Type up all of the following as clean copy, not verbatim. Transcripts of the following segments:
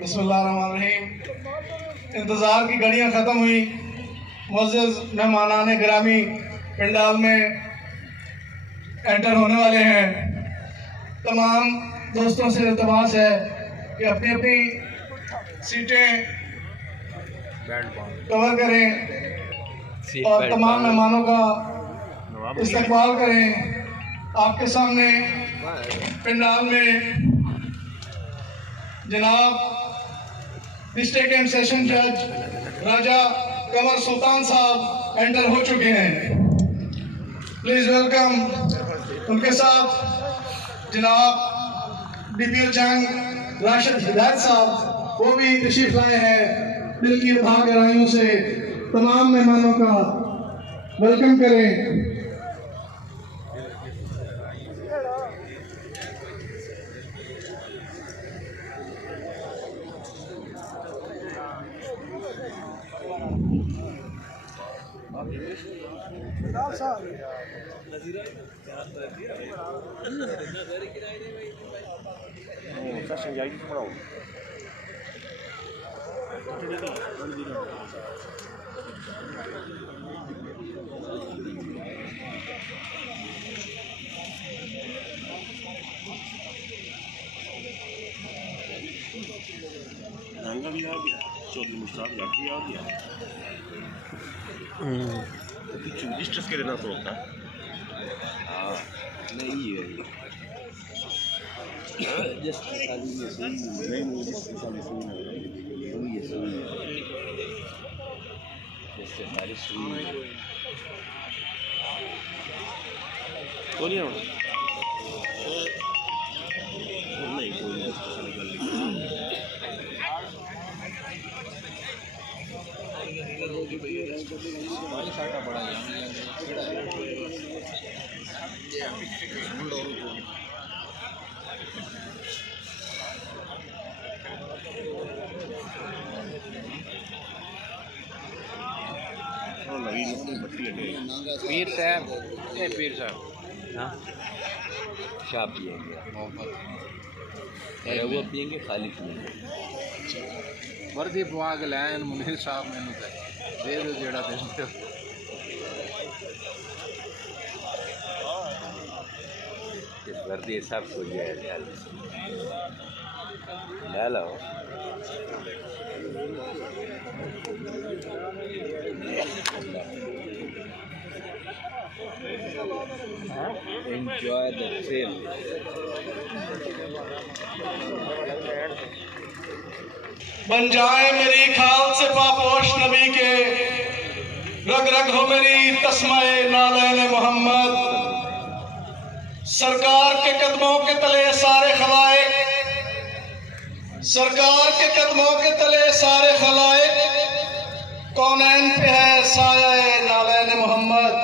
बिस्मिल्लाहिर्रहमानिर्रहीम। इंतज़ार की घड़ियाँ ख़त्म हुई। मुअज़्ज़िज़ मेहमानान गिरामी पंडाल में एंटर होने वाले हैं। तमाम दोस्तों से इल्तिमास है कि अपनी अपनी सीटें कवर करें और तमाम मेहमानों का इस्तकबाल करें। आपके सामने पंडाल में जनाब डिस्ट्रिक्ट एंड सेशन जज राजा कमर सुल्तान साहब एंटर हो चुके हैं। Please welcome. उनके साथ जनाब डीपीओ जंग राशिद हिदायत साहब वो भी तशरीफ लाए हैं। दिल की अथाह गहराइयों से तमाम मेहमानों का वेलकम करें। महंगा भी आ गया, चौधरी मुश्ताक जट भी आ गया। डिस्ट्रेस के देना सोचता हाँ नहीं है जस्ट खाली ये सुन नहीं जस्ट खाली सुन ये सुन जस्ट खाली सुन कौन है नहीं कोई खाली कर ली पड़ा पीर साहब पीर साहब हाँ शाह पिएंगे वो पिएंगे खाली पिएंगे वर्दी पवा के लैन मुनीर साहब मैनू दे दो जेड़ा दे वर्दी सब कुछ है ले लो enjoy the thrill बन जाए मेरी खाल से पापोश नबी के रग रग हो मेरी तस्माए नालैन मोहम्मद। सरकार के कदमों के तले सारे खलाइक सरकार के कदमों के तले सारे खलाइक कौनैन पे है साया नालैन मोहम्मद।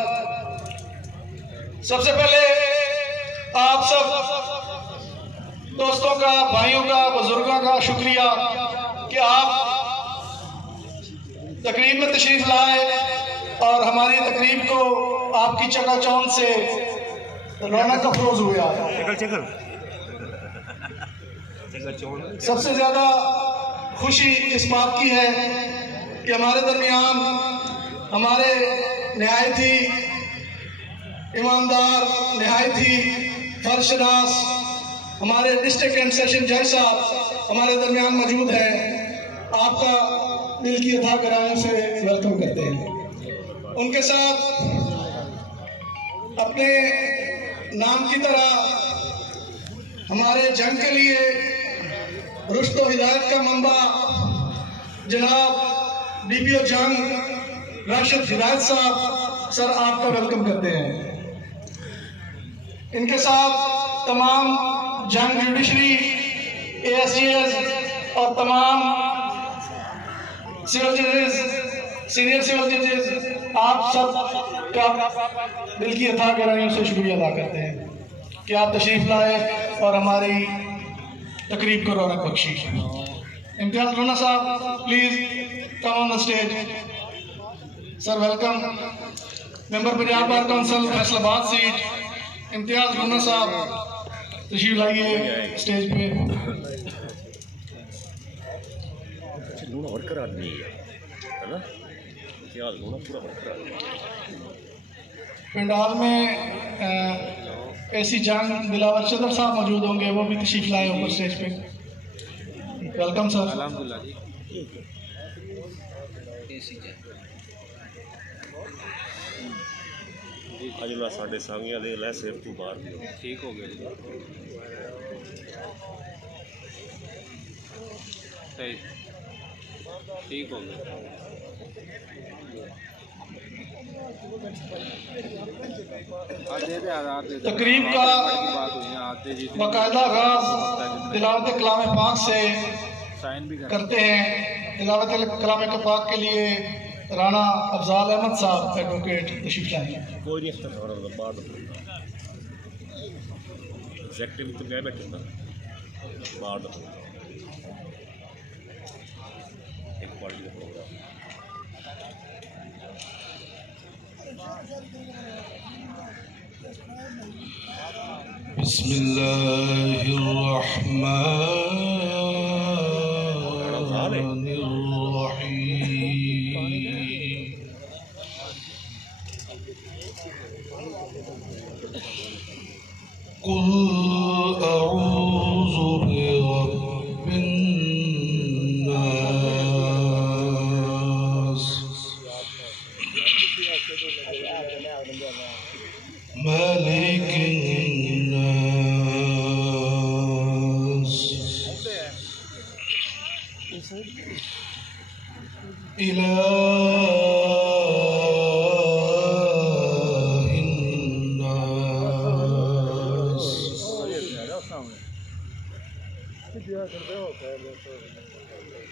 सबसे पहले आप सब दोस्तों का भाइयों का बुजुर्गों का शुक्रिया कि आप तकरीब में तशरीफ लाए और हमारी तकरीब को आपकी चकाचौंध से रौनक अफरोज हुआ। सबसे ज्यादा खुशी इस बात की है कि हमारे दरमियान हमारे नहायत ही ईमानदार नहायत ही फर्शनास हमारे डिस्ट्रिक्ट एंड सेशन जज साहब हमारे दरमियान मौजूद हैं। आपका दिल की अथाह गहराइयों से वेलकम करते हैं। उनके साथ अपने नाम की तरह हमारे जंग के लिए रुश्त व हिदायत का मंबा जनाब डीपीओ जंग राशिद हिदायत साहब सर आपका वेलकम करते हैं। इनके साथ तमाम जंग जुडिशरी ASGS और तमाम सिविल जजेस सीनियर सिविल जजेस आप सब का दिल की अथाह गहराइयों से शुक्रिया अदा करते हैं कि आप तशरीफ लाए और हमारी तकरीब को रौनक बख्शी। इम्तियाज रोना साहब please come on the stage. Sir welcome. Member Punjab bar council Faisalabad seat Imtiaz रोना साहब तशरीफ लाइए स्टेज पे। लूना वर्कर आदमी है ना, क्या लूना पूरा वर्कर आदमी। पंडाल में ऐसी जान दिलावर चदर साहब मौजूद होंगे, वो भी तशरीफ लाए ऊपर स्टेज पे। Welcome sir. अल्हम्दुलिल्लाह जी। अजला साढ़े सांगिया दे लै सिर तू बाहर भी ठीक हो गया जी, सही ठीक हो गया। तकरीब का बाकायदा आगाज तिलावत कलाम पाक से साइन भी करते हैं। तिलावत कलाम पाक के लिए राणा अफजाल अहमद साहब एडवोकेट तशरीफ लाएंगे। कोई नहीं इख्तियार बाद एग्जैक्टिव तो क्या बैठे ना बाद एक पार्टी का प्रोग्राम। बिस्मिल्लाहिर्रहमानिर्रहीम। कुल अऊज़ु बिरब्बिन नास मालिकिन नास इलाहिन नास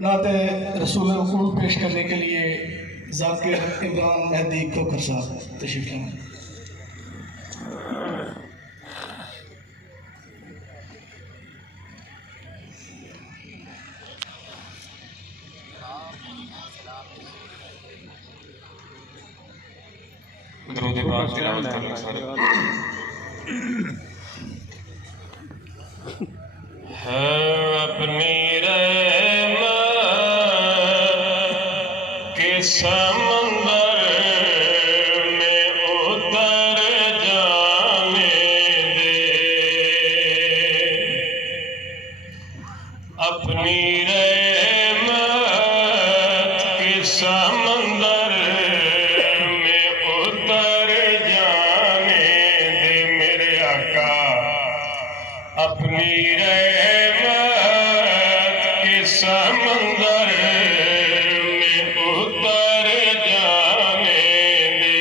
नाते रसूल रसूल पेश करने के लिए जाकिर इमरान मेहदी कोकर साहब तशरीफ लाएं। दरूद पाक तिलावत करना सारे है अपनी रहमत के समंदर में उतर जाने दे, अपनी रहमत के समंदर में उतर जाने दे मेरे आका, अपनी रहमत के समंदर में उतर जाने दे।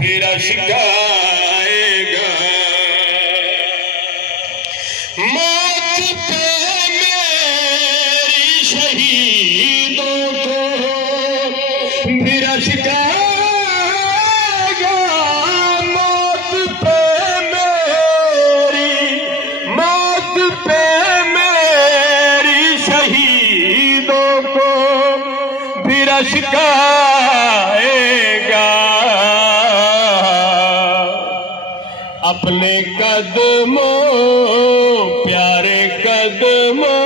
भी रश गाएगा। मौत पे मेरी शहीदों को भी रश गाएगा। मौत पे मेरी शहीदों को भी रश गाएगा। अपने कदमों प्यारे कदमों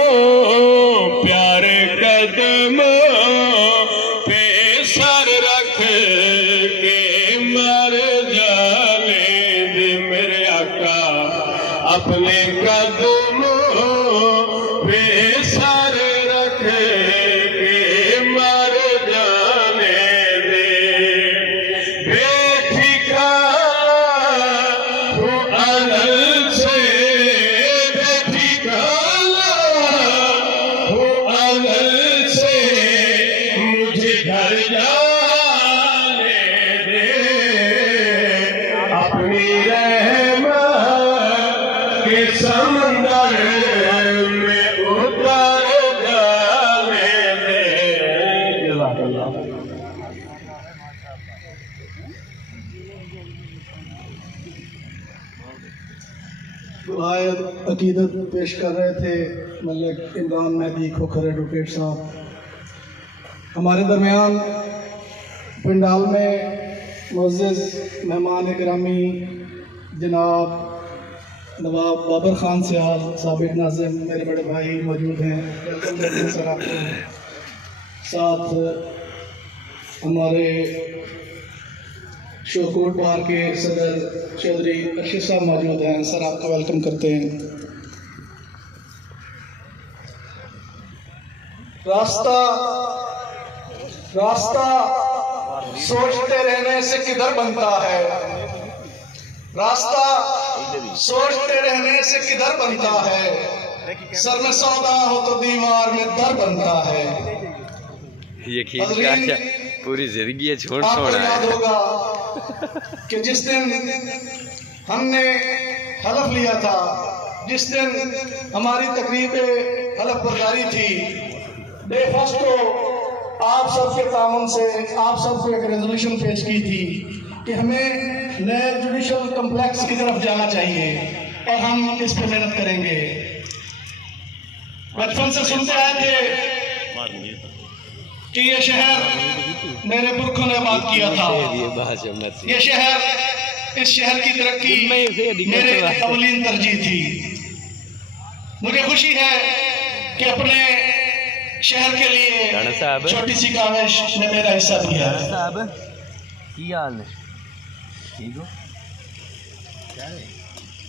पे सर रख के मर जाने दे मेरे आका। अपने कदमों पे सर रख के मर जाने दे। बेठिकाना हो अनल से, बेठिकाना हो अनल से मुझे घर जाने दे। अपनी रहमत के समंदर में उतर जाने दे। दुआए अकीदत पेश कर रहे थे मलिक इमरान मेहदी खोखर एडवोकेट साहब। हमारे दरमियान पंडाल में मुअज़्ज़ज़ मेहमान इकरामी जनाब नवाब बाबर ख़ान सियाल साबिक़ नाज़िम मेरे बड़े भाई मौजूद हैं। वेलकम करते हैं सर आपको। साथ हमारे शोकोट बार के सदर चौधरी अरशद साहब मौजूद हैं। सर आपका वेलकम करते हैं। रास्ता सोचते रहने से किधर बनता है। रास्ता सोचते रहने से किधर बनता है। सर में सौदा हो तो दीवार में दर बनता है। यकीन कर पूरी जिंदगी छोड़ छोड़ा याद है। होगा कि जिस दिन हमने हलफ लिया था, जिस दिन हमारी तकरीब हलफ बर्दारी थी, डे फर्स्ट को आप सबके ताउन से आप सबको एक रेजोल्यूशन पेश की थी कि हमें नए जुडिशल कम्प्लेक्स की तरफ जाना चाहिए और हम इस पे मेहनत करेंगे। बचपन से सुनते आए थे कि ये शहर मेरे पुरखों ने बात किया था। ये शहर, इस शहर की तरक्की मेरे अवलीन तरजीह थी। मुझे खुशी है कि अपने शहर के लिए छोटी सी काविश ने मेरा हिस्सा दिया है। ठीक हो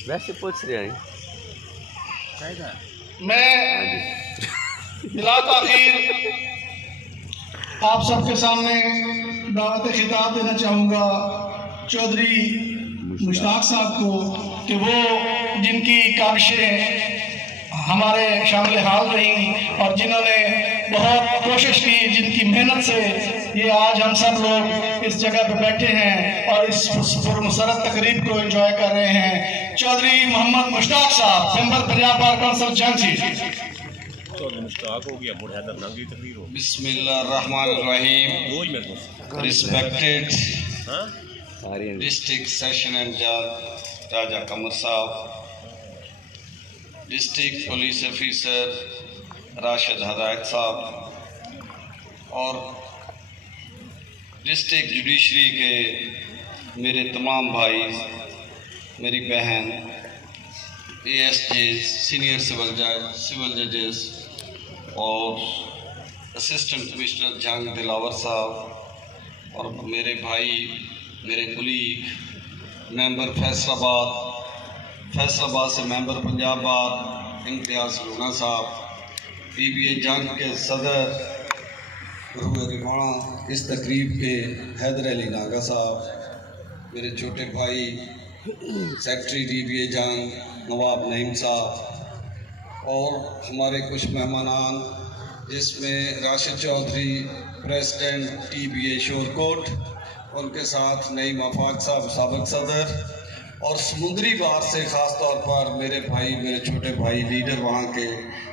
वैसे पूछ रहे हैं। मैं बिला ताखीर आप सबके सामने दावत खिताब देना चाहूँगा चौधरी मुश्ताक साहब को कि वो जिनकी काविशें हमारे शामिल हाल रही और जिन्होंने बहुत कोशिश की, जिनकी मेहनत से ये आज हम सब लोग इस जगह पे बैठे हैं और इस पुरमसरत तकरीब को एंजॉय कर रहे हैं। Chaudhary Mohammad Mushtaq Sahab, member Punjab bar council Jhansi. बिस्मिल्लाहिर्रहमानिर्रहीम। रिस्पेक्टेड डिस्ट्रिक्ट सेशन जज राजा कमर साहब, डिस्ट्रिक्ट पुलिस ऑफिसर राशिद हदायत साहब और डिस्ट्रिक्ट जुडिशरी के मेरे तमाम भाई, मेरी बहन, ASJs, सीनियर सिविल जजेस और असिस्टेंट कमिश्नर जंग दिलावर साहब और मेरे भाई, मेरे कुलीग, मेंबर फैसलाबाद से मेंबर पंजाब बार इम्तियाज़ लूना साहब, PBA जंग के सदर रिवाना इस तकरीब के हैदर अली नागा साहब, मेरे छोटे भाई सेक्रेटरी DBA जंग नवाब नईम साहब और हमारे कुछ मेहमानान जिसमें राशिद चौधरी प्रेसिडेंट TBA शोरकोट उनके साथ नईम आफाक साहब साबिक सदर, और समुद्री बार से ख़ास तौर पर मेरे भाई, मेरे छोटे भाई लीडर वहाँ के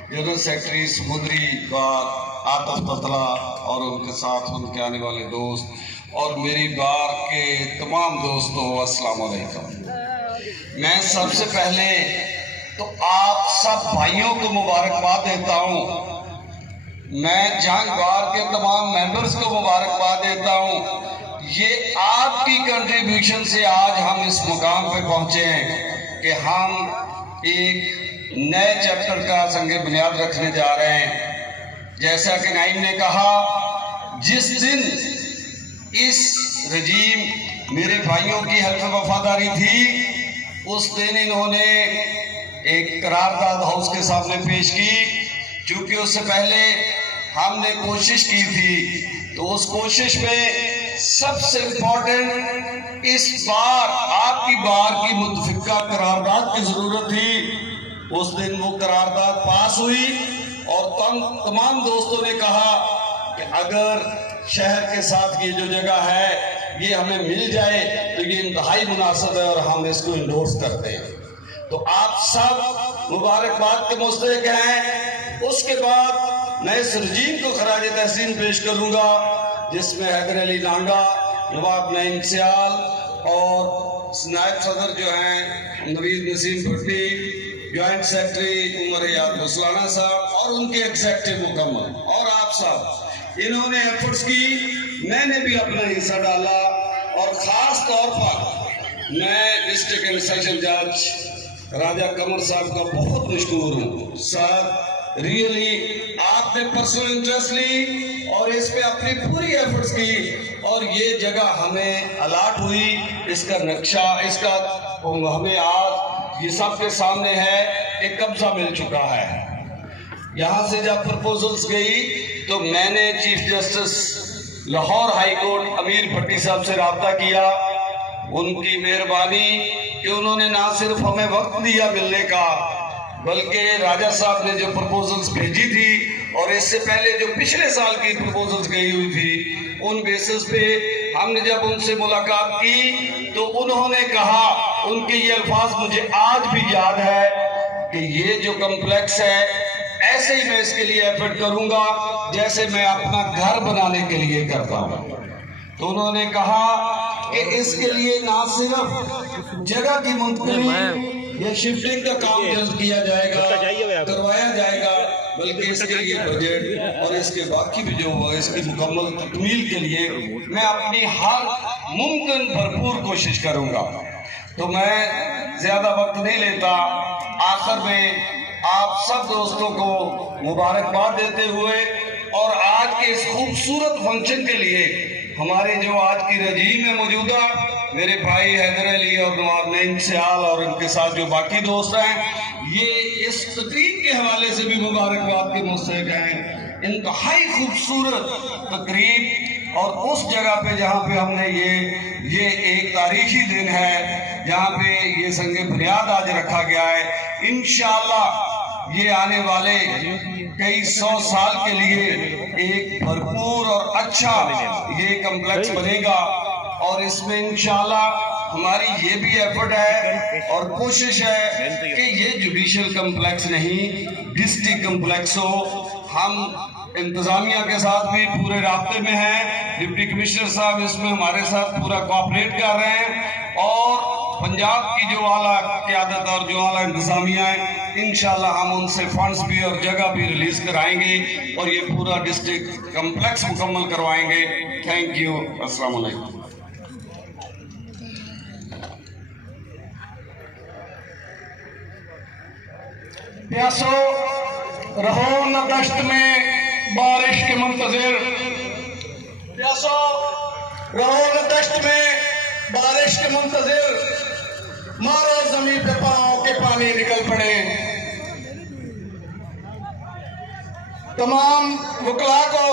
जनरल सेक्रेटरी समुद्री बार आतिफ ततला और उनके साथ उनके आने वाले दोस्त, और मेरी बार के तमाम दोस्तों, अस्सलाम वालेकुम। मैं सबसे पहले तो आप सब भाइयों को मुबारकबाद देता हूँ। मैं जंग बार के तमाम मेंबर्स को मुबारकबाद देता हूँ। ये आपकी कंट्रीब्यूशन से आज हम इस मुकाम पे पहुँचे हैं कि हम एक नए चैप्टर का संगे बुनियाद रखने जा रहे हैं। जैसा कि नाइम ने कहा, जिस दिन इस रजीम मेरे भाइयों की हल्फ वफादारी थी, उस दिन इन्होंने एक करारदाद हाउस के सामने पेश की। चूंकि उससे पहले हमने कोशिश की थी, तो उस कोशिश में सबसे इम्पोर्टेंट इस बार आपकी बार की मुतफिका करारदाद की जरूरत थी। उस दिन वो करारदाद पास हुई और तमाम दोस्तों ने कहा कि अगर शहर के साथ ये जो जगह है ये हमें मिल जाए तो ये इंतहाई मुनासिब है और हम इसको इंडोर्स करते हैं। तो आप सब मुबारकबाद के मुस्तहिक हैं। उसके बाद मैं इस रजीम को खराज तहसीन पेश करूंगा, जिसमें हैदर अली नांगा, नवाब नईम सियाल और नायब सदर जो हैं नवीद नसीम भट्टी, जॉइंट सेक्रेटरी उमर याद मुसलाना साहब और उनके एग्जेक्टिव मुकम्मल, और आप सब इन्होंने एफर्ट्स की, मैंने भी अपना हिस्सा डाला। और ख़ास तौर पर मैं डिस्ट्रिक्ट एंड सेशन जज राजा कमर साहब का बहुत मशकूर हूँ। सर रियली आपने पर्सनल इंटरेस्ट ली और इस पे अपनी पूरी एफर्ट्स की, और ये जगह हमें अलाट हुई। इसका नक्शा, इसका हमें आज ये सबके सामने है, एक कब्जा मिल चुका है। यहाँ से जब प्रपोजल्स गई तो मैंने chief justice Lahore high court अमीर भट्टी साहब से रब्ता किया। उनकी मेहरबानी कि उन्होंने ना सिर्फ हमें वक्त दिया मिलने का, बल्कि राजा साहब ने जो प्रपोजल्स भेजी थी और इससे पहले जो पिछले साल की प्रपोजल्स गई हुई थी, उन बेसिस पे हमने जब उनसे मुलाकात की तो उन्होंने कहा, उनके ये अल्फाज मुझे आज भी याद है कि ये जो कम्प्लेक्स है ऐसे ही मैं इसके लिए एफर्ट करूंगा जैसे मैं अपना घर बनाने के लिए करता हूँ। तो उन्होंने कहा कि इसके लिए ना सिर्फ जगह की मुंतकिली या शिफ्टिंग का काम जल्द किया जाएगा, करवाया जाएगा, बल्कि इसके लिए बजट और इसके बाकी भी जो इसकी मुकम्मल तकमील के लिए मैं अपनी हर मुमकिन भरपूर कोशिश करूंगा। तो मैं ज्यादा वक्त नहीं लेता, आखिर में आप सब दोस्तों को मुबारकबाद देते हुए और आज के इस खूबसूरत फंक्शन के लिए हमारे जो आज की रजीम में मौजूदा मेरे भाई हैदर अली और नवाब नईम सियाल और उनके साथ जो बाकी दोस्त हैं, ये इस तकरीब के हवाले से भी मुबारकबाद के मुस्तहिक हैं। इंतहाई खूबसूरत तकरीब और उस जगह पे जहाँ पे हमने ये एक तारीखी दिन है जहाँ पे ये संगे बुनियाद आज रखा गया है। इंशाअल्लाह ये आने वाले कई 100 साल के लिए एक भरपूर और अच्छा ये कम्प्लेक्स बनेगा, और इसमें इंशाअल्लाह हमारी ये भी एफर्ट है और कोशिश है कि ये जुडिशियल कम्प्लेक्स नहीं डिस्ट्रिक्ट कम्प्लेक्स हो। हम इंतजामिया के साथ भी पूरे राब्ते में हैं, डिप्टी कमिश्नर साहब इसमें हमारे साथ पूरा कोऑपरेट कर रहे हैं, और पंजाब की जो आला क़यादत और जो आला इंतजामिया है, इंशाल्लाह हम उनसे फंड्स भी और जगह भी रिलीज कराएंगे और ये पूरा डिस्ट्रिक्ट कम्प्लेक्स मुकम्मल करवाएंगे। थैंक यू, अस्सलाम वालेकुम। प्यासो रहो न दश्त में बारिश के मुंतजिर, प्यासो रहो न दश्त में बारिश के मुंतजिर, मारो जमीन पे पाँव के पानी निकल पड़े। तमाम वकला को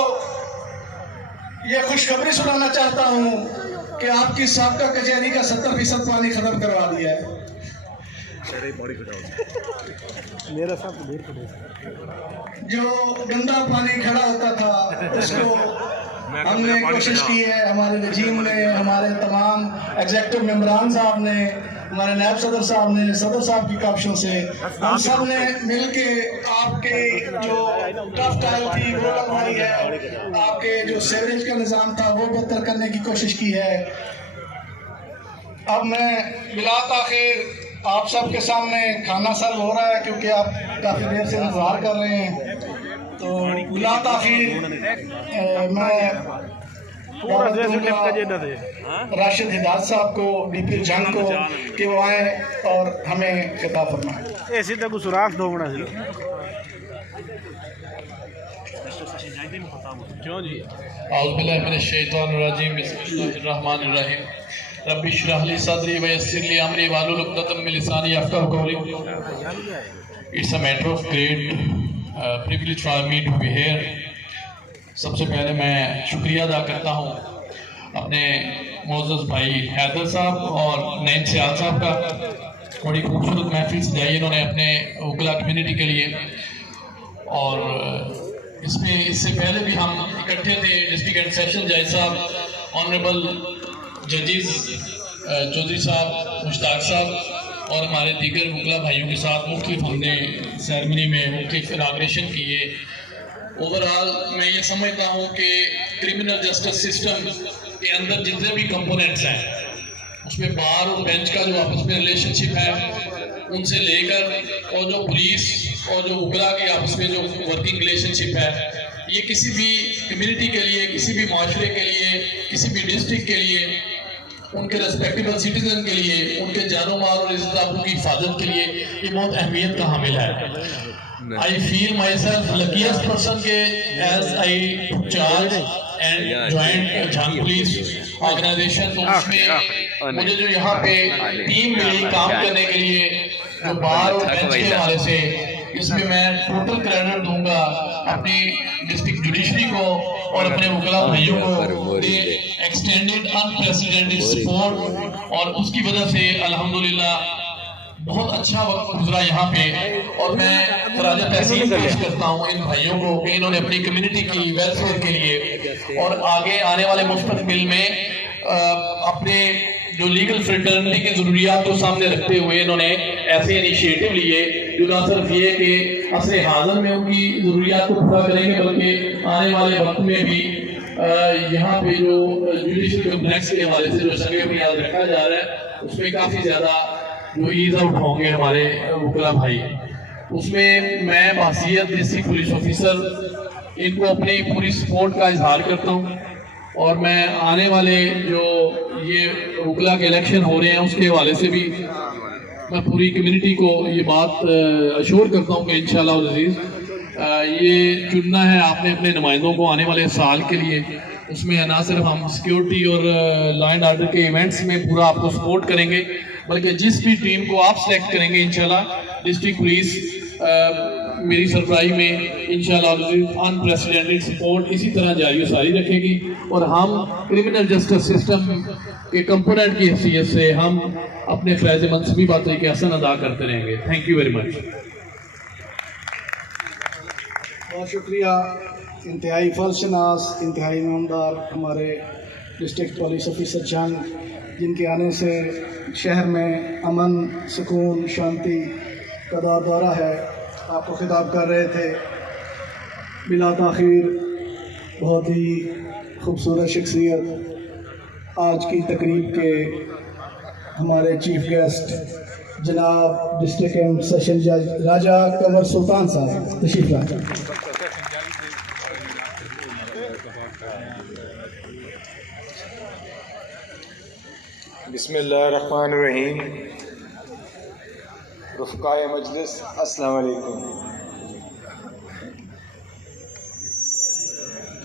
ये खुशखबरी सुनाना चाहता हूँ कि आपकी साबका कचहरी का 70% पानी खत्म करवा दिया है। तेरे बॉडी फिट जो गंदा पानी खड़ा होता था उसको हमने कोशिश की है, हमारे रजीम ने, हमारे तमाम एग्जेक्टिव मेंबरान साहब ने, हमारे नायब सदर साहब ने, सदर साहब की काबिशों से हम सब ने मिल के आपके जो टफ टाइम थी वो लगवाई है, आपके जो सीवरेज का निज़ाम था वो बेहतर करने की कोशिश की है। अब मैं बिला ताखिर आप सबके सामने खाना सर्व हो रहा है क्योंकि आप काफ़ी देर से इंतज़ार कर रहे हैं, तो बिला ताखिर मैं राशिद हिदायत साहब को, डीपी जंग को कि वो आए और हमें खिताब फरमाएं। ऐसे तो कुछ सुराख दो बना क्यों जी औज़ुबिल्लाहिमिनश्शैतानिर्रजीम बिस्मिल्लाहिर्रहमानिर्रहीम रब्बि इश्रह ली सदरी व यस्सिर ली अमरी वाहलुल उक़दतम मिन लिसानी यफ़क़हू क़ौली। It's a matter of great privilege for me to be here. सबसे पहले मैं शुक्रिया अदा करता हूँ अपने मोअज़्ज़ज़ भाई हैदर साहब और नईम सियाल साहब का। बड़ी खूबसूरत महफिल सजाई इन्होंने अपने उगला कम्युनिटी के लिए, और इसमें इससे पहले भी हम इकट्ठे थे। डिस्ट्रिक्ट एंड सेशन जज साहब, ऑनरेबल जजेस चौधरी साहब, मुश्ताक साहब और हमारे दीगर उगला भाइयों के साथ मुख्तलिफ हमने सेरेमनी में मुख्तलिफ इनाग्रेशन किए। ओवरऑल मैं ये समझता हूँ कि क्रिमिनल जस्टिस सिस्टम के अंदर जितने भी कंपोनेंट्स हैं उसमें बार और बेंच का जो आपस में रिलेशनशिप है उनसे लेकर और जो पुलिस और जो उगला के आपस में जो वर्किंग रिलेशनशिप है, ये किसी भी कम्युनिटी के लिए, किसी भी माशरे के लिए, किसी भी डिस्ट्रिक्ट के लिए, उनके रेस्पेक्टेबल सिटीजन के लिए, उनके जानो माल और इज्जत आबरू की हिफाजत के लिए ये बहुत अहमियत का हामिल है। I feel myself luckiest person के as I took charge and joined Jhangi Police organization। तो उसमें मुझे जो यहाँ पे टीम मिली काम करने के लिए, जो बार और बेंच के हवाले से, इसमें मैं टोटल क्रेडिट दूंगा अपनी डिस्ट्रिक्ट जुडिशरी को और अपने उगला भाइयों को। दे एक्सटेंडेड अनप्रेसिडेंटेड सपोर्ट और उसकी वजह से अल्हम्दुलिल्लाह बहुत अच्छा वक्त गुजरा यहाँ पे। और मैं खराज तहसीन पेश करता हूँ इन भाइयों को कि इन्होंने अपनी कम्युनिटी की वेलफेयर के लिए और आगे आने वाले मुस्तकबिल में अपने जो लीगल फ्रेटर्निटी की ज़रूरियात को सामने रखते हुए इन्होंने ऐसे इनिशिएटिव लिए जो ना सिर्फ ये कि असरे हाज़िर में उनकी ज़रूरियात को पूरा करेंगे बल्कि आने वाले वक्त में भी यहाँ पे जो जुडिशल कम्प्लेक्स के हवाले से जो सर्वे याद रखा जा रहा है उसमें काफ़ी ज़्यादा जो ईज आउट होंगे हमारे उगला भाई। उसमें मैं बासियत डिस्ट्रिक्ट पुलिस ऑफिसर इनको अपनी पूरी सपोर्ट का इजहार करता हूँ, और मैं आने वाले जो ये उगला के इलेक्शन हो रहे हैं उसके हवाले से भी मैं पूरी कम्युनिटी को ये बात अश्योर करता हूँ कि इंशाअल्लाह अज़ीज़ ये चुनना है आपने अपने नुमाइंदों को आने वाले साल के लिए। उसमें ना सिर्फ हम सिक्योरिटी और लॉ एंड ऑर्डर के इवेंट्स में पूरा आपको सपोर्ट करेंगे, बल्कि जिस भी टीम को आप सेलेक्ट करेंगे इंशाल्लाह डिस्ट्रिक्ट पुलिस मेरी सरबराही में इंशाल्लाह अनप्रेसिडेंटेड सपोर्ट इसी तरह जारी सारी रखेगी, और हम क्रिमिनल जस्टिस सिस्टम के कंपोनेंट की हैसियत से हम अपने फैज़ मनसबी बातें के हसन अदा करते रहेंगे। Thank you very much. बहुत शुक्रिया इंतहाई फलशनास, इंतहाई ईमानदार हमारे डिस्ट्रिक्ट पुलिस ऑफिसर जंग, जिनके आने से शहर में अमन, सुकून, शांति का दौरा है। आपको खिताब कर रहे थे। बिला ताख़ीर बहुत ही खूबसूरत शख्सियत आज की तकरीब के हमारे चीफ गेस्ट जनाब डिस्ट्रिक्ट एंड सेशन जज राजा कमर सुल्तान साहब तशरीफ लाए। बिस्मिल्लाहिर्रहमानिर्रहीम। रुफ़क़ाए मजलिस अस्सलाम वालेकुम।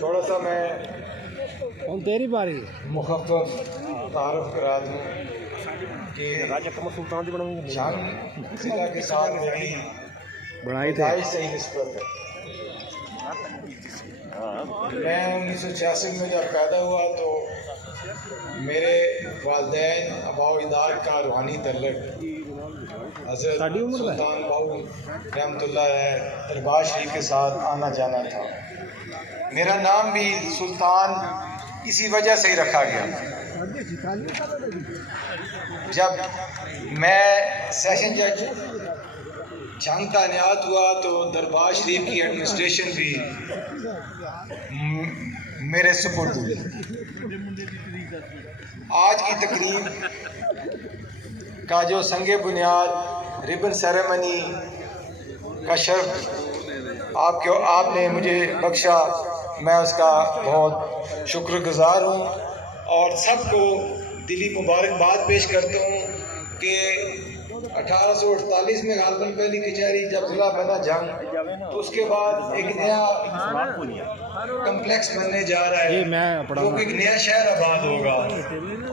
थोड़ा सा मैं तेरी बारी मुख़फ़्फ़फ़ तारुफ करा दूँ कि राजा कमर सुल्तान जी जंग ज़िला के साथ मेरी बढ़ाई थे सही निस्बत है। मैं 1986 में जब पैदा हुआ तो मेरे वालिदैन अबाव इदार का रूहानी तल्लक हज़रत सुल्तान बाहू रहमतुल्लाह दरबार शरीफ के साथ आना जाना था। मेरा नाम भी सुल्तान इसी वजह से ही रखा गया। जब मैं सेशन जज जंग तैनात हुआ तो दरबार शरीफ की एडमिनिस्ट्रेशन भी मेरे सुपुर्द हुई। आज की तकरीब का जो संगे बुनियाद रिबन सेरेमनी का शर्फ आपने मुझे बख्शा, मैं उसका बहुत शुक्रगुजार हूँ और सबको दिली मुबारकबाद पेश करता हूँ कि 1848 में गालबन पहली कचहरी जब जिला बना जंग, तो उसके बाद एक नया कम्प्लेक्स बनने जा रहा है, तो एक नया शहर आबाद होगा।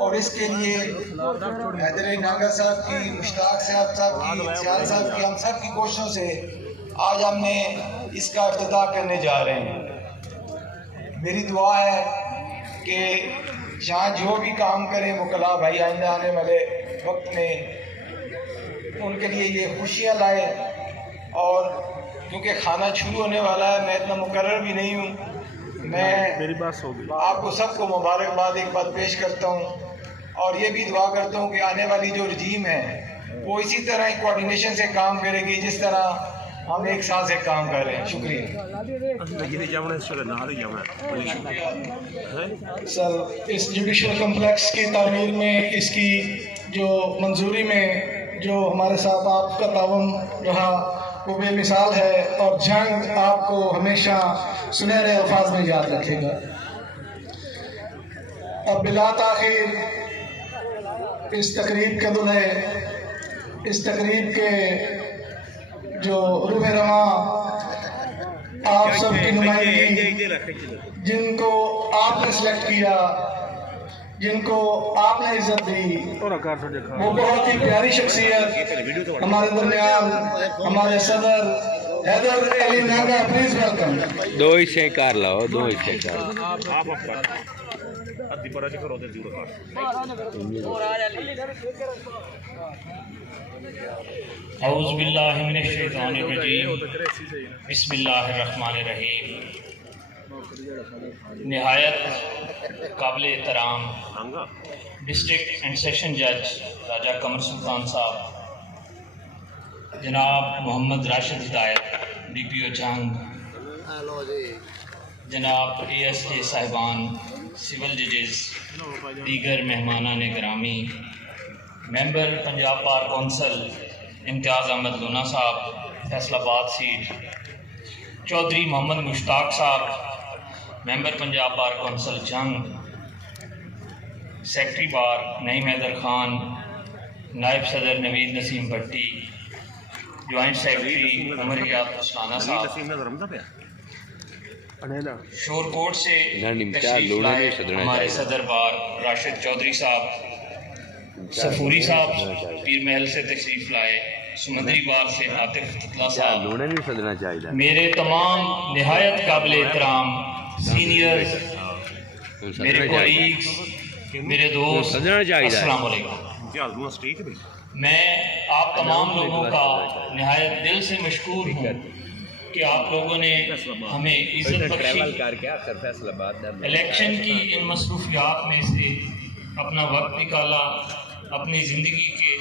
और इसके लिए हैदर नागा साहब की, मुश्ताक साहब की, सियाल साहब की, हम सब की कोशिशों से आज हमने इसका इफ्तिताह करने जा रहे हैं। मेरी दुआ है कि यहाँ जो भी काम करें मुकल्ला भाई आइंदा आने वाले वक्त में उनके लिए ये खुशियाँ लाए। और क्योंकि खाना शुरू होने वाला है, मैं इतना मुकर्रर भी नहीं हूँ, मैं आपको सबको मुबारकबाद एक बात पेश करता हूँ और ये भी दुआ करता हूँ कि आने वाली जो रजीम है वो इसी तरह कोऑर्डिनेशन से काम करेगी जिस तरह हम एक साथ से काम कर रहे हैं। शुक्रिया सर। इस जुडिशल कम्प्लेक्स की तामीर में इसकी जो मंजूरी में जो हमारे साथ आपका ताउन रहा वो बेमिसाल है और जंग आपको हमेशा सुनहरे अल्फाज में याद रखेगा। और बिला ताखिर इस तकरीब के दुल्हे, इस तकरीब के जो रूह रवा आप सबकी नुमाइंदगी, जिनको आपने सेलेक्ट किया, जिनको आपने इज्जत दी, वो बहुत ही प्यारी शख्सियत हमारे दरमियान हमारे सदर हैदर अली नागा, प्लीज वेलकम। दो ही से कर लाओ, दो ही से कर औज़ु बिल्लाहि मिनश शैतानिर रजीम, बिस्मिल्लाहिर्रहमानिर्रहीम। निहायत काबिल एहतराम डिस्ट्रिक्ट एंड सेशन जज राजा कमर सुल्तान साहब, जनाब मोहम्मद राशिद हिदायत DPO जंग, जनाब ASA साहिबान, सिविल जजेस, दीगर मेहमानान गिरामी, मेंबर पंजाब बार कौंसल इम्तियाज़ अहमद लूना साहब फैसलाबाद सीट, चौधरी मोहम्मद मुश्ताक साहब मेंबर पंजाब बार कौंसल जंग, सेक्रेटरी बार नईम हैदर खान, नायब सदर नवीद नसीम भट्टी, जॉइंट सेक्रेटरी उमर रियाद उस्माना साहब, शोरकोट से तशरीफ लाए हमारे सदर बार राशिद चौधरी साहब, सफूरी साहब पीर महल से तशरीफ लाए, सुमंदरी बार से आतिफ तुतला साहब, मेरे तमाम निहायत काबिल एहतराम सीनियर्स, मेरे कोलीग्स, मेरे दोस्त, अस्सलाम वालेकुम। मैं आप तमाम लोगों का निहायत दिल से मशकूर हूँ कि आप लोगों ने हमें इज्जत बख्शी, इलेक्शन की इन मसरूफियात में से अपना वक्त निकाला, अपनी ज़िंदगी के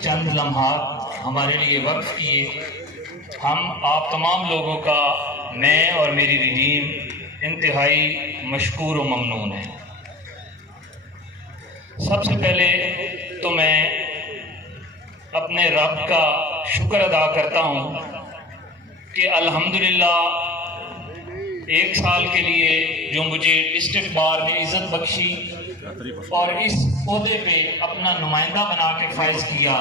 चंद लम्हात हमारे लिए वक्फ किए। हम आप तमाम लोगों का, मैं और मेरी रजीम इंतहाई मशकूर व ममनून है। सबसे पहले तो मैं अपने रब का शुक्र अदा करता हूँ कि अल्हम्दुलिल्लाह एक साल के लिए जो मुझे डिस्ट्रिक्ट बार ने इज़्ज़त बख्शी और इस ओहदे पे अपना नुमाइंदा बना के फाइज किया,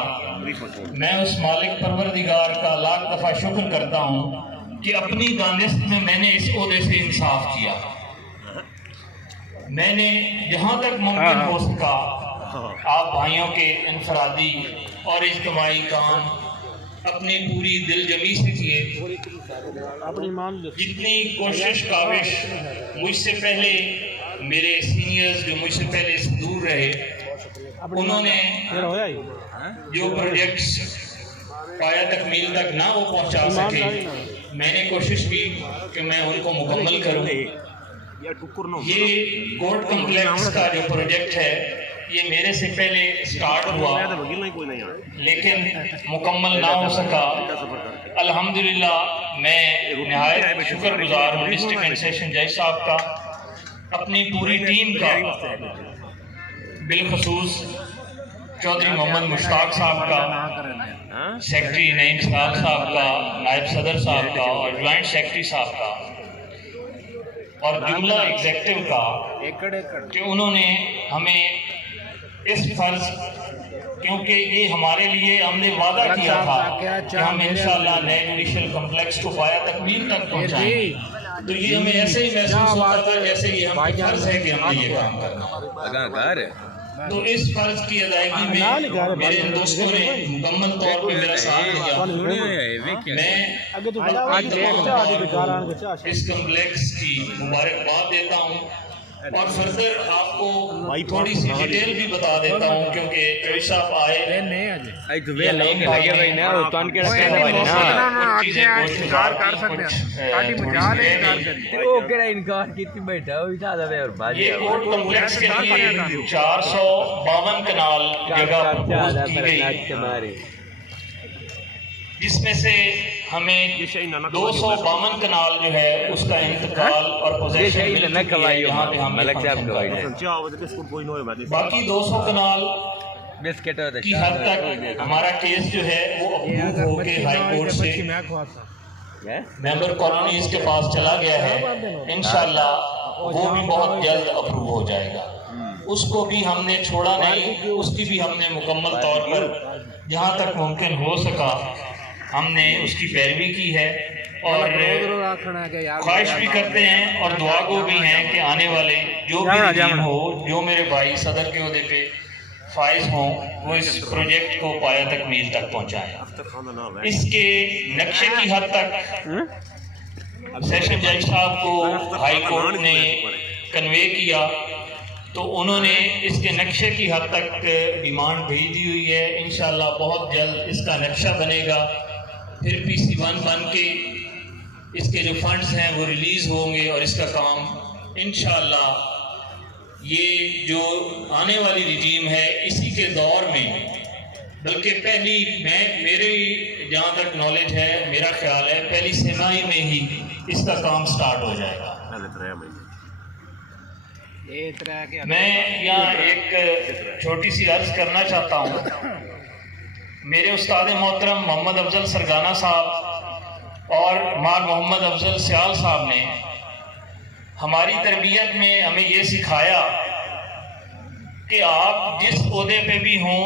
मैं उस मालिक परवरदिगार का लाख दफ़ा शुक्र करता हूँ कि अपनी दानिस्त में मैंने इस ओहदे से इंसाफ किया। मैंने जहाँ तक मुमकिन हो सका आप भाइयों के इनफरादी और इज्तिमाई काम अपनी पूरी दिलजमी से किए। जितनी कोशिश काविश मुझसे पहले मेरे सीनियर्स जो मुझसे पहले दूर रहे, उन्होंने जो प्रोजेक्ट्स पाया तकमील तक ना वो पहुंचा सके, मैंने कोशिश की कि मैं उनको मुकम्मल करूं। ये कोर्ट कॉम्प्लेक्स का जो प्रोजेक्ट है ये मेरे से पहले स्टार्ट हुआ लेकिन मुकम्मल ना हो सका। अल्हम्दुलिल्लाह मैं निहायत शुक्रगुजार हूँ डिस्ट्रिक्ट एंड सेशन जज साहब का, अपनी पूरी टीम का, बिलखसूस चौधरी मोहम्मद मुश्ताक साहब का, सेक्रेटरी नईम साहब का, नायब सदर साहब का और ज्वाइंट सेक्रेटरी साहब का और जुमला एग्जेक्टिव का कि उन्होंने हमें इस फर्ज, क्योंकि ये हमारे लिए हमने वादा किया था कि हम इंशाल्लाह नए जुडिशल कॉम्प्लेक्स को पाया तकमील तक पहुंचाएंगे, तो ये हमें ऐसे ही महसूस होता था जैसे ये हम फर्ज है कि हमने ये काम करना। तो इस फर्ज की अदायगी में मेरे इन दोस्तों ने मुकम्मल तौर पर मेरा साथ दिया। मैं इस कॉम्प्लेक्स की मुबारकबाद देता हूँ और फर्दर आपको थोड़ी सी डिटेल भी बता देता हूँ क्योंकि चौधरी साहब आए ये कोर्ट कॉम्प्लेक्स के लिए 452 कनाल जगह प्रपोज की गई, जिसमें से हमें 252 कनाल जो है उसका इंतकाल और पोजेशन यहाँ पे हम बाकी 200 कनाल की हद तक हमारा केस जो है वो अप्रूव होके हाई कोर्ट से मेंबर कॉलोनीज के पास चला गया है। इंशाल्लाह वो भी बहुत जल्द अप्रूव हो जाएगा। उसको भी हमने छोड़ा नहीं, उसकी भी हमने मुकम्मल तौर पर जहाँ तक मुमकिन हो सका हमने उसकी पैरवी की है और ख्वाहिश भी करते हैं और दुआ को भी हैं कि आने वाले जो भी रजीम हो, जो मेरे भाई सदर के ओहदे पे फाइज हों, वो इस प्रोजेक्ट को पाया तकमील तक पहुंचाएं। इसके नक्शे की हद तक सेशन जज साहब को हाई कोर्ट ने कन्वे किया तो उन्होंने इसके नक्शे की हद तक डिमांड भेज दी हुई है। इंशाल्लाह बहुत जल्द इसका नक्शा बनेगा, फिर PC1 बन के इसके जो फंड्स हैं वो रिलीज़ होंगे और इसका काम इंशाल्लाह ये जो आने वाली रिजीम है इसी के दौर में, बल्कि मेरे जहाँ तक नॉलेज है, मेरा ख्याल है पहली तिमाही में ही इसका काम स्टार्ट हो जाएगा। मैं यहाँ एक छोटी सी अर्ज करना चाहता हूँ। मेरे उस्ताद मोहतरम मोहम्मद अफजल सरगाना साहब और मार मोहम्मद अफजल सियाल साहब ने हमारी तरबियत में हमें ये सिखाया कि आप जिस ओहदे पे भी हों,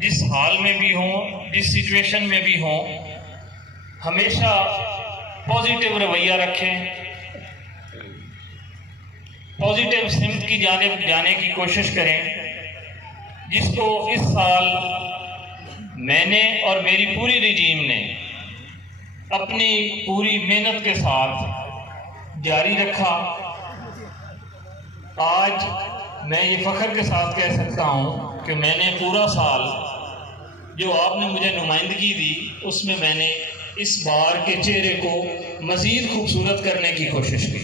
जिस हाल में भी हों, जिस सिचुएशन में भी हों, हमेशा पॉजिटिव रवैया रखें, पॉजिटिव सिमत की जानिब जाने की कोशिश करें, जिसको इस साल मैंने और मेरी पूरी रिजीम ने अपनी पूरी मेहनत के साथ जारी रखा। आज मैं ये फ़ख्र के साथ कह सकता हूँ कि मैंने पूरा साल जो आपने मुझे नुमाइंदगी दी उसमें मैंने इस बार के चेहरे को मज़ीद खूबसूरत करने की कोशिश की।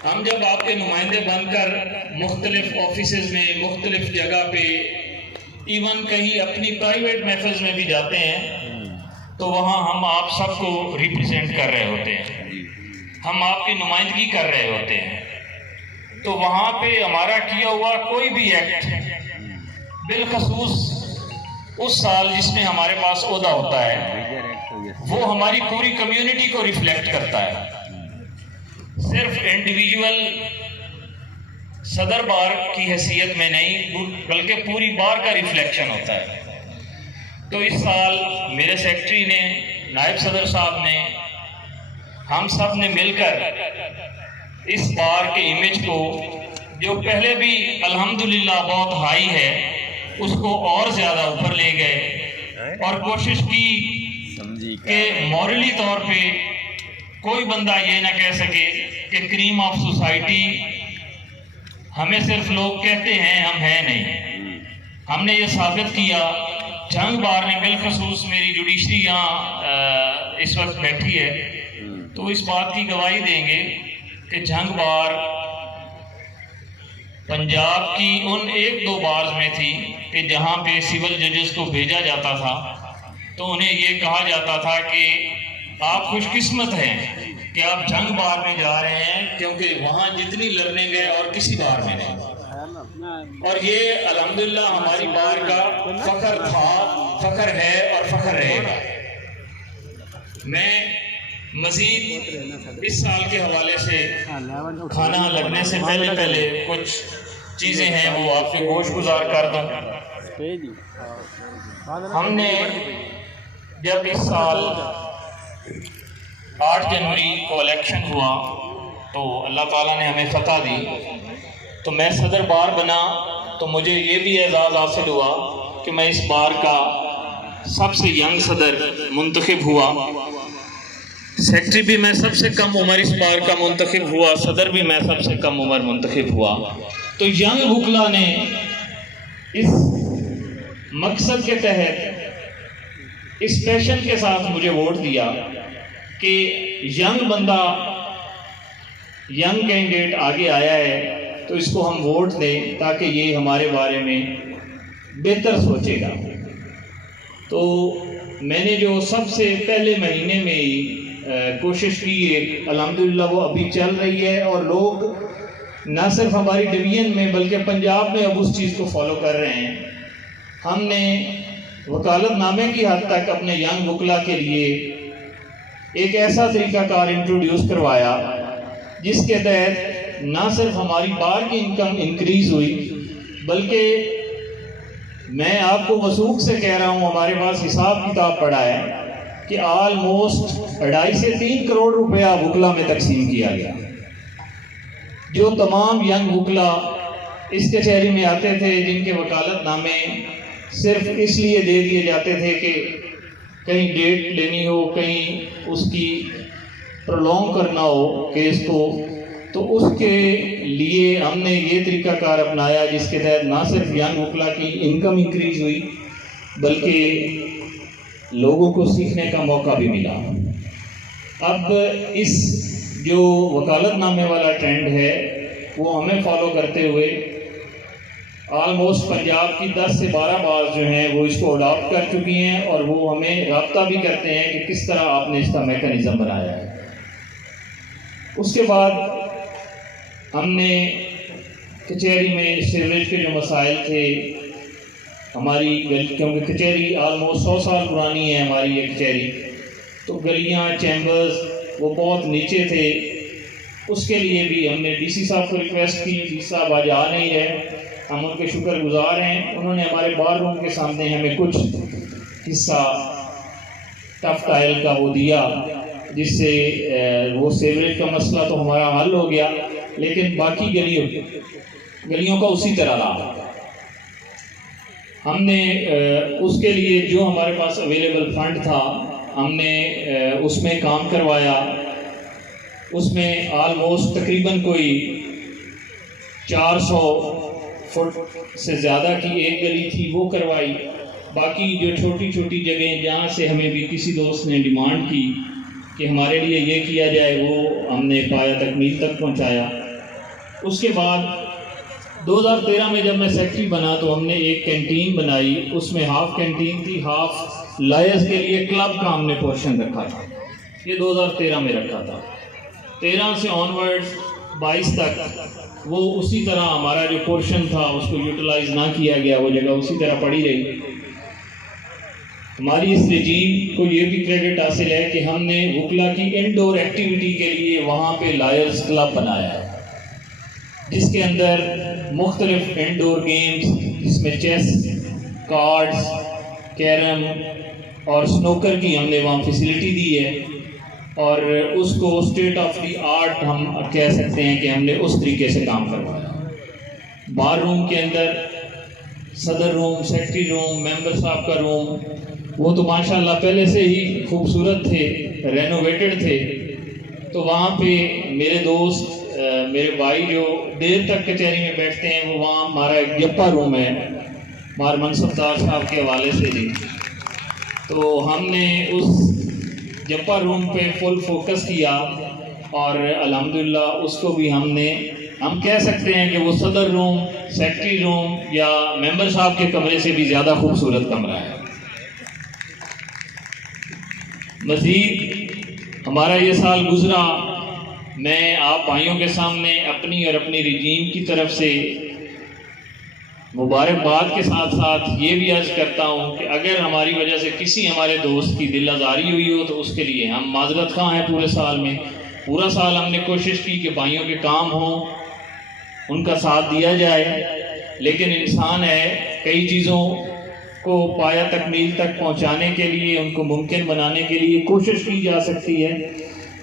हम जब आपके नुमाइंदे बनकर मुख्तलिफ ऑफिसेज में, मुख्तलिफ जगह पे, इवन कहीं अपनी प्राइवेट महफिल में भी जाते हैं तो वहाँ हम आप सबको रिप्रेजेंट कर रहे होते हैं, हम आपकी नुमाइंदगी कर रहे होते हैं। तो वहाँ पे हमारा किया हुआ कोई भी एक्ट, बिलखसूस उस साल जिसमें हमारे पास ओहदा होता है, वो हमारी पूरी कम्युनिटी को रिफ्लेक्ट करता है। सिर्फ इंडिविजुअल सदर बार की हैसियत में नहीं बल्कि पूरी बार का रिफ्लेक्शन होता है। तो इस साल मेरे सेक्रेटरी ने, नायब सदर साहब ने, हम सब ने मिलकर इस बार के इमेज को जो पहले भी अल्हम्दुलिल्लाह बहुत हाई है उसको और ज़्यादा ऊपर ले गए और कोशिश की कि मॉरली तौर पे कोई बंदा ये ना कह सके कि क्रीम ऑफ सोसाइटी हमें सिर्फ लोग कहते हैं, हम हैं नहीं। हमने ये साबित किया जंग बार ने बिलखसूस मेरी जुडिशरी यहाँ इस वक्त बैठी है, तो इस बात की गवाही देंगे कि जंग बार पंजाब की उन एक दो बार्स में थी कि जहाँ पे सिविल जजेस को भेजा जाता था तो उन्हें ये कहा जाता था कि आप खुशकिस्मत हैं कि आप जंग बार में जा रहे हैं, क्योंकि वहाँ जितनी लड़ने गए और किसी बार में नहीं। और ये अल्हम्दुलिल्लाह हमारी बार का फख्र था, फख्र है और फख्र रहेगा। मैं मजीद इस साल के हवाले से खाना लगने से पहले कुछ चीज़ें हैं वो आपके गोश गुजार कर दूँ। हमने जब इस साल 8 जनवरी को इलेक्शन हुआ तो अल्लाह ताला ने हमें फतह दी, तो मैं सदर बार बना, तो मुझे ये भी एजाज़ हासिल हुआ कि मैं इस बार का सबसे यंग सदर मुंतखब हुआ। सेक्रेटरी भी मैं सबसे कम उम्र इस बार का मुंतखब हुआ, सदर भी मैं सबसे कम उम्र मुंतखब हुआ। तो यंग वकला ने इस मकसद के तहत इस पैशन के साथ मुझे वोट दिया कि यंग बंदा, यंग कैंडिडेट आगे आया है तो इसको हम वोट दें ताकि ये हमारे बारे में बेहतर सोचेगा। तो मैंने जो सबसे पहले महीने में ही कोशिश की, एक अल्हम्दुलिल्लाह वो अभी चल रही है और लोग न सिर्फ हमारी डिवीज़न में बल्कि पंजाब में अब उस चीज़ को फॉलो कर रहे हैं। हमने वकालतनामे की हद तक अपने यंग वकला के लिए एक ऐसा तरीक़ाकार इंट्रोड्यूस करवाया जिसके तहत न सिर्फ हमारी बार की इनकम इंक्रीज़ हुई, बल्कि मैं आपको वसूख से कह रहा हूँ, हमारे पास हिसाब किताब पड़ा है कि ऑलमोस्ट 2.5 से 3 करोड़ रुपया वकला में तकसीम किया गया। जो तमाम यंग वकला इस कचहरी में आते थे जिनके वकालतनामे सिर्फ इसलिए दे दिए जाते थे कि कहीं डेट लेनी हो, कहीं उसकी प्रोलॉन्ग करना हो केस को, तो उसके लिए हमने ये तरीक़ाकार अपनाया जिसके तहत ना सिर्फ यंग वकला की इनकम इंक्रीज हुई बल्कि लोगों को सीखने का मौका भी मिला। अब इस जो वकालतनामे वाला ट्रेंड है वो हमें फॉलो करते हुए ऑलमोस्ट पंजाब की 10 से 12 बार जो हैं वो इसको अडॉप्ट कर चुकी हैं और वो हमें रब्ता भी करते हैं कि किस तरह आपने इसका मैकेनिज़्म बनाया है। उसके बाद हमने कचहरी में सीवरेज के जो मसाइल थे हमारी, क्योंकि कचहरी ऑलमोस्ट 100 साल पुरानी है हमारी ये कचहरी, तो गलियाँ, चैम्बर्स वो बहुत नीचे थे। उसके लिए भी हमने डीसी साहब को रिक्वेस्ट की, डीसी साहब आज आ नहीं रहे, हम उनके शुक्रगुजार हैं। उन्होंने हमारे बार रूम के सामने हमें कुछ हिस्सा टफ टाइल का वो दिया जिससे वो सीवरेज का मसला तो हमारा हल हो गया, लेकिन बाकी गलियों का उसी तरह रहा। हमने उसके लिए जो हमारे पास अवेलेबल फंड था हमने उसमें काम करवाया। उसमें ऑलमोस्ट तकरीबन कोई 400 फुट से ज़्यादा की एक गली थी वो करवाई। बाकी जो छोटी छोटी जगह जहाँ से हमें भी किसी दोस्त ने डिमांड की कि हमारे लिए ये किया जाए वो हमने पाया, तकमील तक पहुँचाया। उसके बाद 2013 में जब मैं सेक्रेटरी बना तो हमने एक कैंटीन बनाई, उसमें हाफ कैंटीन थी, हाफ लायर्स के लिए क्लब का हमने पोर्शन रखा था। ये 2013 में रखा था। 13 से ऑनवर्ड्स 22 तक वो उसी तरह हमारा जो पोर्शन था उसको यूटिलाइज ना किया गया, वो जगह उसी तरह पड़ी रही। हमारी इस रजीम को ये भी क्रेडिट हासिल है कि हमने वकला की इनडोर एक्टिविटी के लिए वहाँ पे लायर्स क्लब बनाया है जिसके अंदर मुख्तलिफ इंडोर गेम्स जिसमें चेस, कार्ड्स, कैरम और स्नूकर की हमने वहाँ फैसिलिटी दी है और उसको स्टेट ऑफ द आर्ट हम कह सकते हैं कि हमने उस तरीके से काम करवाया। बार रूम के अंदर सदर रूम, सेक्रेटरी रूम, मेंबर साहब का रूम वो तो माशाल्लाह पहले से ही खूबसूरत थे, रेनोवेटेड थे। तो वहाँ पे मेरे दोस्त, मेरे भाई जो देर तक कचहरी में बैठते हैं वो वहाँ हमारा एक गप्पा रूम है मार मनसबदार साहब के हवाले से जी, तो हमने उस जप्पा रूम पे फुल फोकस किया और अल्हम्दुलिल्लाह उसको भी हम कह सकते हैं कि वो सदर रूम, सेक्रेटरी रूम या मेंबर साहब के कमरे से भी ज़्यादा खूबसूरत कमरा है। मज़ीद हमारा ये साल गुज़रा, मैं आप भाइयों के सामने अपनी और अपनी रजीम की तरफ से मुबारकबाद के साथ साथ ये भी अर्ज़ करता हूँ कि अगर हमारी वजह से किसी हमारे दोस्त की दिल आज़ारी हुई हो तो उसके लिए हम माजरत खां हैं। पूरा साल हमने कोशिश की कि भाइयों के काम हों, उनका साथ दिया जाए, लेकिन इंसान है, कई चीज़ों को पाया तकमील तक पहुँचाने के लिए, उनको मुमकिन बनाने के लिए कोशिश की जा सकती है,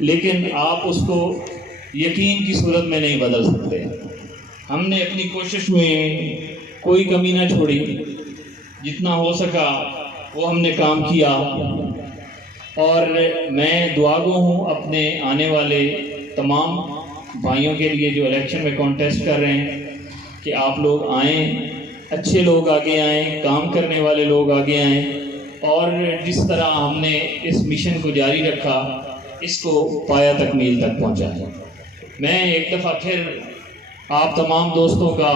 लेकिन आप उसको यकीन की सूरत में नहीं बदल सकते। हमने अपनी कोशिश में कोई कमी ना छोड़ी, जितना हो सका वो हमने काम किया और मैं दुआगो हूँ अपने आने वाले तमाम भाइयों के लिए जो इलेक्शन में कॉन्टेस्ट कर रहे हैं कि आप लोग आएँ, अच्छे लोग आगे आएँ, काम करने वाले लोग आगे आएँ और जिस तरह हमने इस मिशन को जारी रखा इसको पाया तकमील तक पहुँचाएँ। मैं एक दफ़ा फिर आप तमाम दोस्तों का,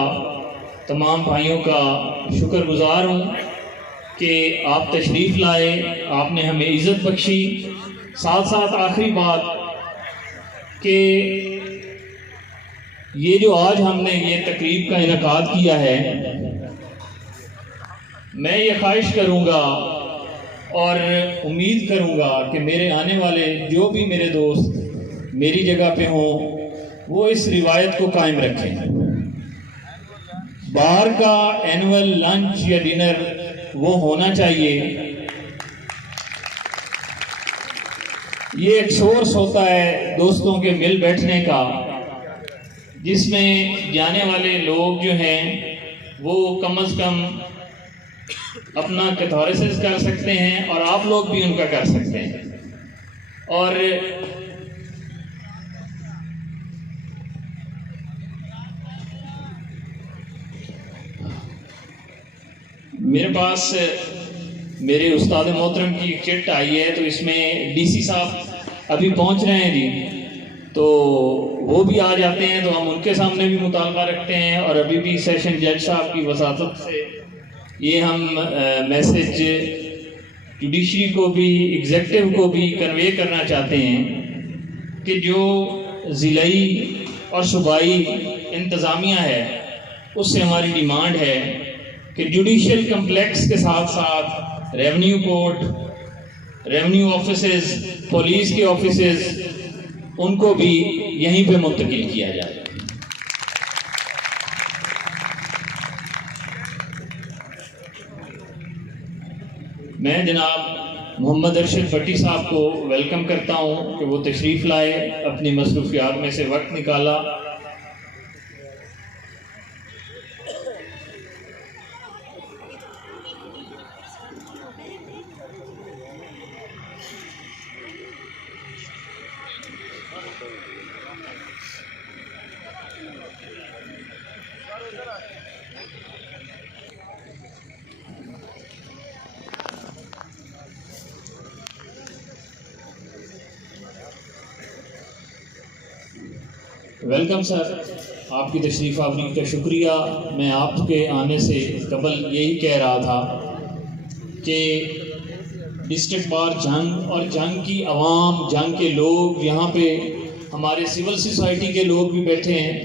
तमाम भाइयों का शुक्रगुज़ार हूँ कि आप तशरीफ़ लाए, आपने हमें इज़्ज़त बख्शी। साथ साथ आखिरी बात कि ये जो आज हमने ये तकरीब का इनकाद किया है, मैं ये ख्वाहिश करूँगा और उम्मीद करूँगा कि मेरे आने वाले जो भी मेरे दोस्त मेरी जगह पे हों वो इस रिवायत को कायम रखें। बाहर का एनुअल लंच या डिनर वो होना चाहिए, ये एक सोर्स होता है दोस्तों के मिल बैठने का, जिसमें जाने वाले लोग जो हैं वो कम अज़ कम अपना कैथारसिस कर सकते हैं और आप लोग भी उनका कर सकते हैं। और मेरे पास मेरे उस्ताद मोहतरम की एक चिट आई है, तो इसमें डीसी साहब अभी पहुंच रहे हैं जी, तो वो भी आ जाते हैं तो हम उनके सामने भी मुतालबा रखते हैं। और अभी भी सेशन जज साहब की वसातत से ये हम मैसेज जुडिशरी को भी, एग्जेक्टिव को भी कन्वे करना चाहते हैं कि जो ज़िलाई और सूबाई इंतज़ामिया है उससे हमारी डिमांड है कि जुडिशल कम्प्लेक्स के साथ साथ revenue court, revenue offices, police के ऑफिसेज, उनको भी यहीं पे मुंतकिल किया जाए। मैं जनाब मोहम्मद अरशद भट्टी साहब को वेलकम करता हूं कि वो तशरीफ़ लाए, अपनी मसरूफियात में से वक्त निकाला। वेलकम सर, आपकी तशरीफ़ आवरी का शुक्रिया। मैं आपके आने से कबल यही कह रहा था कि डिस्ट्रिक्ट बार जंग और जंग की आवाम, जंग के लोग, यहाँ पे हमारे सिविल सोसाइटी के लोग भी बैठे हैं,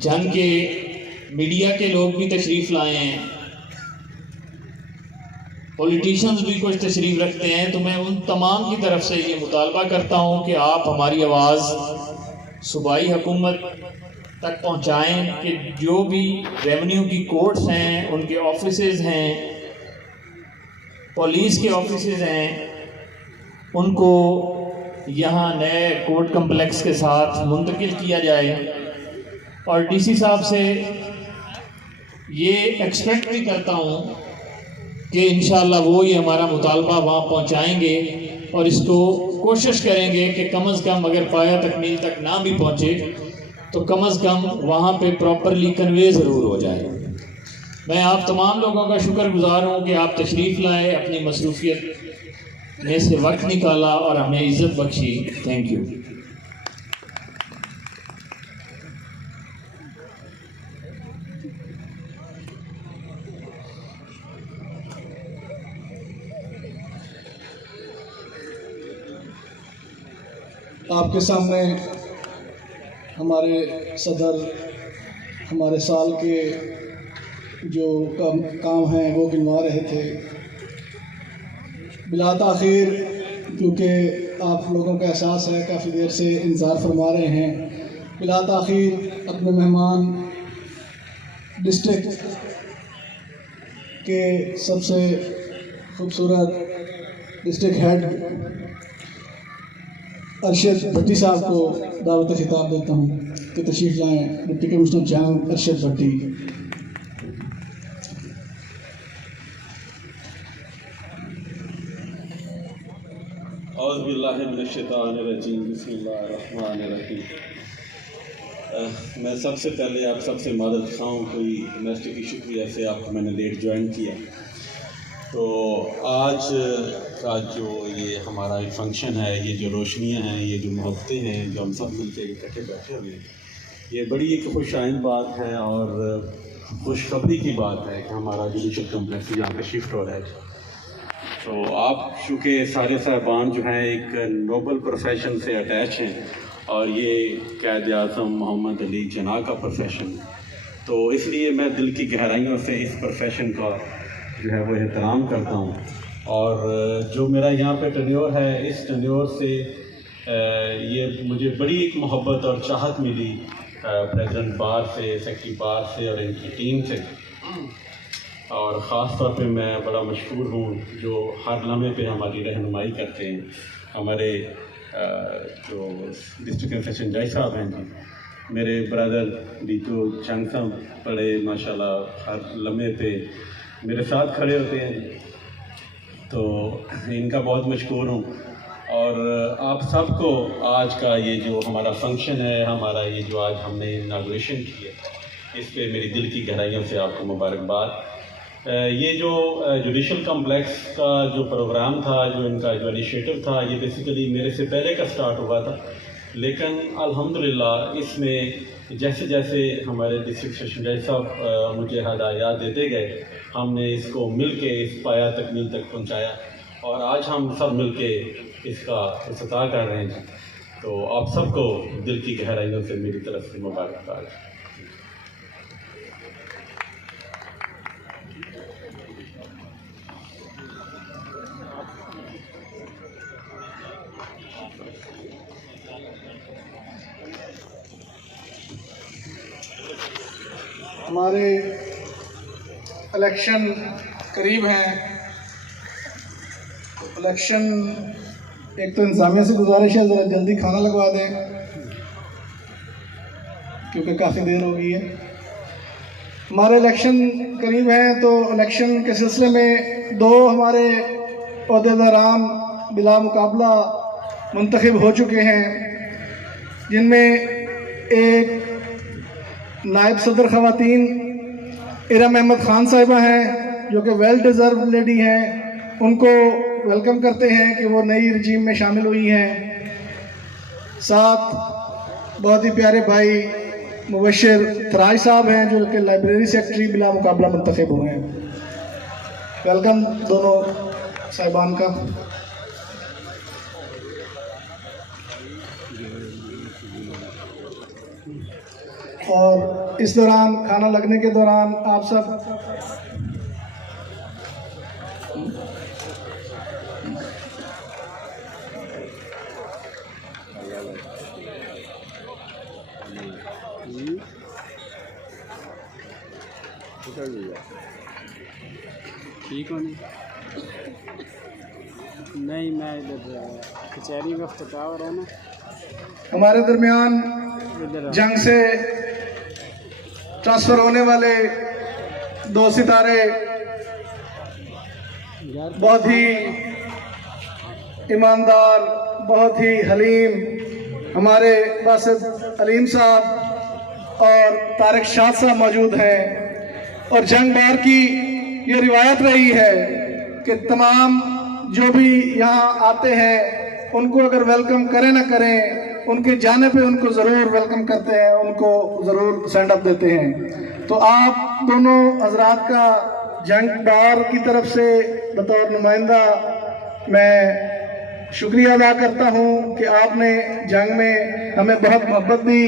जंग के मीडिया के लोग भी तशरीफ़ लाए हैं, पॉलिटिशियंस भी कुछ तशरीफ़ रखते हैं। तो मैं उन तमाम की तरफ से ये मुतालबा करता हूँ कि आप हमारी आवाज़ सूबाई हुकूमत तक पहुँचाएँ कि जो भी रेवेन्यू की कोर्ट्स हैं, उनके ऑफिसेज़ हैं, पुलिस के ऑफिसेज़ हैं, उनको यहाँ नए कोर्ट कम्प्लेक्स के साथ मुंतकिल किया जाए। और डीसी साहब से ये एक्सपेक्ट भी करता हूँ कि इंशाअल्लाह वो ये हमारा मुतालबा वहाँ पहुँचाएंगे और इसको कोशिश करेंगे कि कम अज़ कम अगर पाया तकमील तक ना भी पहुँचे तो कम अज़ कम वहाँ पे प्रॉपरली कन्वे ज़रूर हो जाए। मैं आप तमाम लोगों का शुक्रगुजार हूँ कि आप तशरीफ़ लाए, अपनी मसरूफियत में से वक्त निकाला और हमें इज़्ज़त बख्शी। Thank you. आपके सामने हमारे सदर हमारे साल के जो काम हैं वो गिनवा रहे थे। बिला ताख़ीर, क्योंकि आप लोगों का एहसास है काफ़ी देर से इंतज़ार फरमा रहे हैं, बिला ताख़ीर अपने मेहमान डिस्ट्रिक्ट के सबसे खूबसूरत डिस्ट्रिक्ट हेड अरशद भट्टी साहब को दावत खिताब देता हूँ कि तशरीफ़ लाएँ। डिप्टी कमिश्नर जंग अरशद भट्टी। औज़ु बिल्लाहि मिनश्शैतानिर्रजीम, बिस्मिल्लाहिर्रहमानिर्रहीम। मैं सबसे पहले आप सबसे मदद खाऊँ, कोई यूनिवर्सिटी की शुक्रिया से आपको मैंने लेट ज्वाइन किया। तो आज का जो ये हमारा फंक्शन है, ये जो रोशनियाँ हैं, ये जो मोहब्बतें हैं, जो हम सब मिलकर इकट्ठे बैठे हुए हैं, ये बड़ी एक खुशाइन बात है और खुशखबरी की बात है कि हमारा जुडिशल कम्प्लेक्स यहाँ पे शिफ्ट हो रहा है। तो आप चूँकि सारे साहबान जो हैं एक नोबल प्रोफेशन से अटैच हैं और ये क़ायद आज़म मोहम्मद अली जिन्ना का प्रोफेशन, तो इसलिए मैं दिल की गहराइयों से इस प्रोफेशन का जो है वो एहतराम करता हूँ। और जो मेरा यहाँ पे टेन्योर है, इस टेन्योर से ये मुझे बड़ी एक मोहब्बत और चाहत मिली प्रेसिडेंट बार से, सेक्रेटरी बार से और इनकी टीम से। और ख़ास तौर पे मैं बड़ा मशहूर हूँ जो हर लम्हे पे हमारी रहनुमाई करते हैं। हमारे जो डिस्ट्रिक्ट सेशन जज साहब हैं जी, मेरे ब्रदर डीटो चंग साहब बड़े माशाल्लाह हर लम्हे पे मेरे साथ खड़े होते हैं, तो इनका बहुत मशहूर हूँ। और आप सबको आज का ये जो हमारा फंक्शन है, हमारा ये जो आज हमने इनागुरेशन की है, इस पे मेरी दिल की गहराइयों से आपको मुबारकबाद। ये जो जुडिशल कम्प्लेक्स का जो प्रोग्राम था, जो इनका जो इनिशिएटिव था, ये बेसिकली मेरे से पहले का स्टार्ट हुआ था, लेकिन अल्हम्दुलिल्लाह इसमें जैसे जैसे हमारे डिस्ट्रिक्ट सेशन जज साहब मुझे हदायत देते गए, हमने इसको मिल के इस पाया तकमील तक पहुँचाया और आज हम सब मिल के इसका इफ्तिताह कर रहे हैं। तो आप सबको दिल की गहराइयों से मेरी तरफ से मुबारकबाद। हमारे इलेक्शन करीब हैं, इलेक्शन एक तो इंतज़ामिया से गुजारिश है ज़रा जल्दी खाना लगवा दें क्योंकि काफ़ी देर हो गई है। हमारे इलेक्शन करीब हैं, तो इलेक्शन के सिलसिले में दो हमारे ओहदेदारान बिला मुकाबला मुंतखब हो चुके हैं, जिनमें एक नायब सदर ख़वातीन इरम अहमद ख़ान साहिबा हैं जो कि वेल डिज़र्व लेडी हैं। उनको वेलकम करते हैं कि वो नई रजीम में शामिल हुई हैं। साथ बहुत ही प्यारे भाई मुबशिर तराज साहब हैं जो कि लाइब्रेरी सेक्रेटरी बिला मुकाबला मुंतखब हुए हैं। वेलकम दोनों साहिबान का। और इस दौरान खाना लगने के दौरान आप सब ठीक हो नहीं, मैं इधर कचहरी में इफ्तिताह हो रहा हूँ ना। हमारे दरमियान जंग से ट्रांसफ़र होने वाले दो सितारे बहुत ही ईमानदार, बहुत ही हलीम हमारे बासित अलीम साहब और तारिक शाह साहब मौजूद हैं। और जंग बार की ये रिवायत रही है कि तमाम जो भी यहाँ आते हैं उनको अगर वेलकम करें ना करें, उनके जाने पे उनको ज़रूर वेलकम करते हैं, उनको ज़रूर सेंड अप देते हैं। तो आप दोनों हजरात का जंग बार की तरफ से बतौर नुमाइंदा मैं शुक्रिया अदा करता हूँ कि आपने जंग में हमें बहुत मोहब्बत दी।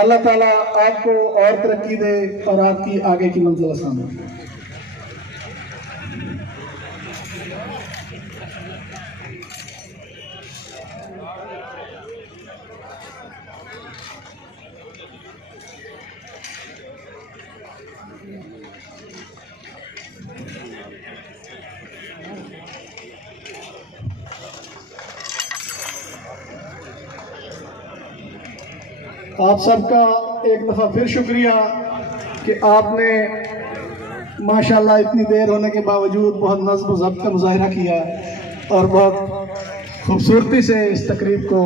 अल्लाह ताला आपको और तरक्की दे और आपकी आगे की मंजिल आसान हो। आप सबका एक दफ़ा फिर शुक्रिया कि आपने माशाल्लाह इतनी देर होने के बावजूद बहुत नज़्म व ज़ब्त का मुज़ाहिरा किया और बहुत खूबसूरती से इस तकरीब को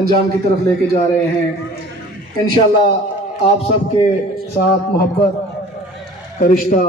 अंजाम की तरफ लेके जा रहे हैं। इंशाल्लाह आप सबके साथ मोहब्बत का रिश्ता